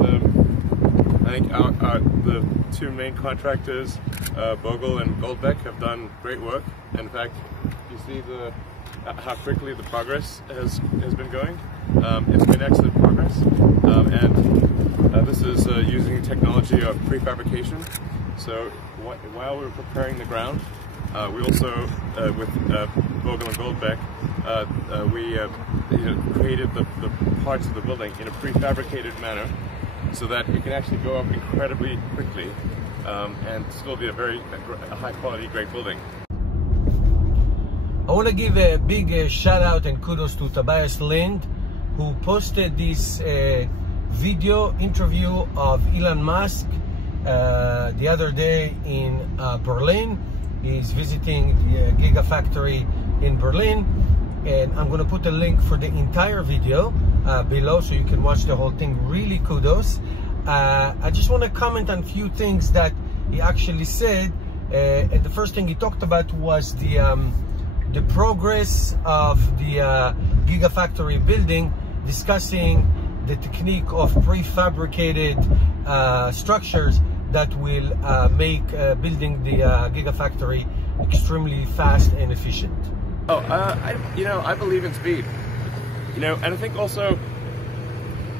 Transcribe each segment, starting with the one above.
I think the two main contractors, Bogle and Goldbeck, have done great work. In fact, you see how quickly the progress has been going. It's been excellent progress, and this is using technology of prefabrication. So while we're preparing the ground, we also, with Bogle and Goldbeck, we created the parts of the building in a prefabricated manner, so that it can actually go up incredibly quickly and still be a high-quality, great building. I want to give a big shout out and kudos to Tobias Lind, who posted this video interview of Elon Musk the other day in Berlin. He's visiting the Gigafactory in Berlin, and I'm going to put a link for the entire video below so you can watch the whole thing. Really kudos. I just want to comment on a few things that he actually said, and the first thing he talked about was the progress of the Gigafactory building, discussing the technique of prefabricated structures that will make building the Gigafactory extremely fast and efficient. Oh, I believe in speed, and I think also,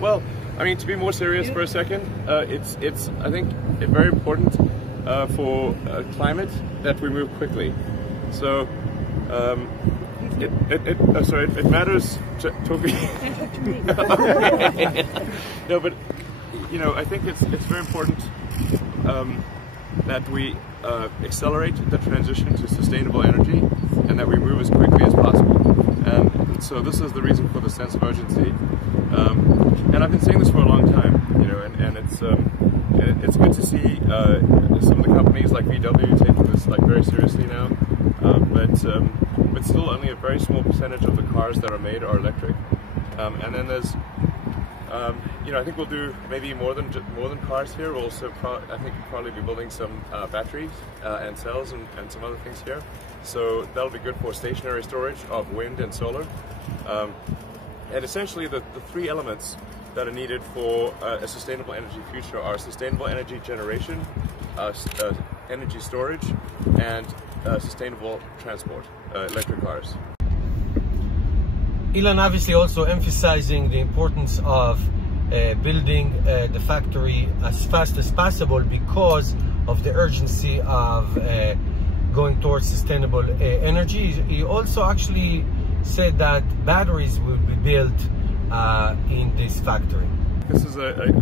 well, I mean, to be more serious for a second, it's I think very important for climate that we move quickly. So it matters to no, but I think it's very important that we accelerate the transition to sustainable energy, and that we move as quickly as possible. And so this is the reason for the sense of urgency. And I've been saying this for a long time, and it's good to see some of the companies like VW taking this very seriously now. But still, only a very small percentage of the cars that are made are electric. And then there's, I think we'll do maybe more than cars here. We'll also, I think, probably be building some batteries and cells and some other things here. So that'll be good for stationary storage of wind and solar. And essentially, the three elements that are needed for a sustainable energy future are sustainable energy generation, energy storage, and sustainable transport, electric cars. Elon obviously also emphasizing the importance of building the factory as fast as possible because of the urgency of going towards sustainable energy. He also actually said that batteries will be built in this factory. This is a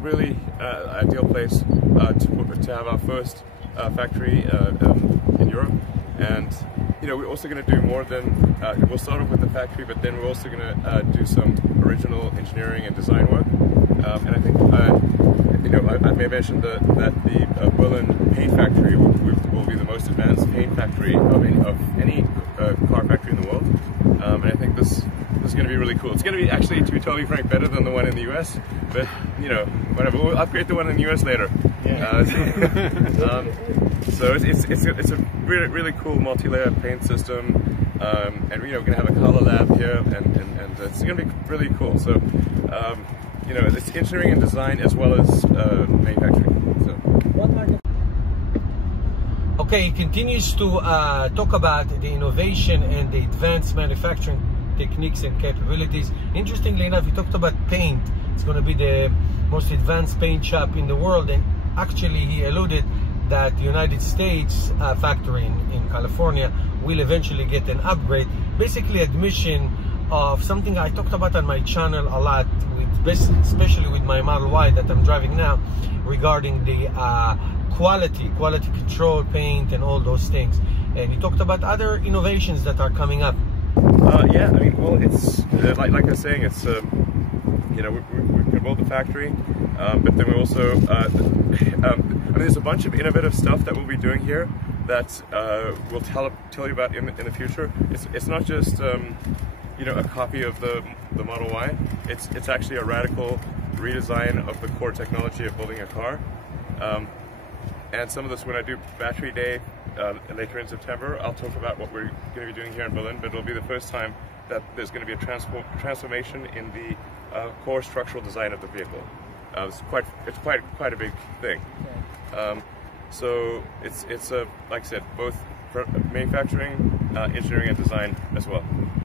really ideal place to have our first factory in Europe, and we're also going to do more than we'll start off with the factory, but then we're also going to do some original engineering and design work. And I think I may mention that the Berlin paint factory will be the most advanced paint factory of any car factory in the world. And I think this is going to be really cool. It's going to be, actually, to be totally frank, better than the one in the US, but whatever, we'll upgrade the one in the US later. Yeah. So it's a really cool multi-layer paint system, and we're going to have a color lab here, and it's going to be really cool. So it's engineering and design as well as manufacturing. So. Okay, he continues to talk about the innovation and the advanced manufacturing techniques and capabilities. Interestingly enough, he talked about paint. It's going to be the most advanced paint shop in the world, and actually he alluded that the United States factory in California will eventually get an upgrade, basically admission of something I talked about on my channel a lot, especially with my Model Y that I'm driving now, regarding the quality control, paint, and all those things. And he talked about other innovations that are coming up. Yeah, I mean, well, it's like I was saying, it's we're going to build the factory, but then we also I mean, there's a bunch of innovative stuff that we'll be doing here that we'll tell you about in the future. It's not just a copy of the Model Y. It's actually a radical redesign of the core technology of building a car. And some of this, when I do Battery Day later in September, I'll talk about what we're going to be doing here in Berlin, but it'll be the first time that there's going to be a transformation in the core structural design of the vehicle. It's quite a big thing. So it's like I said, both manufacturing, engineering, and design as well.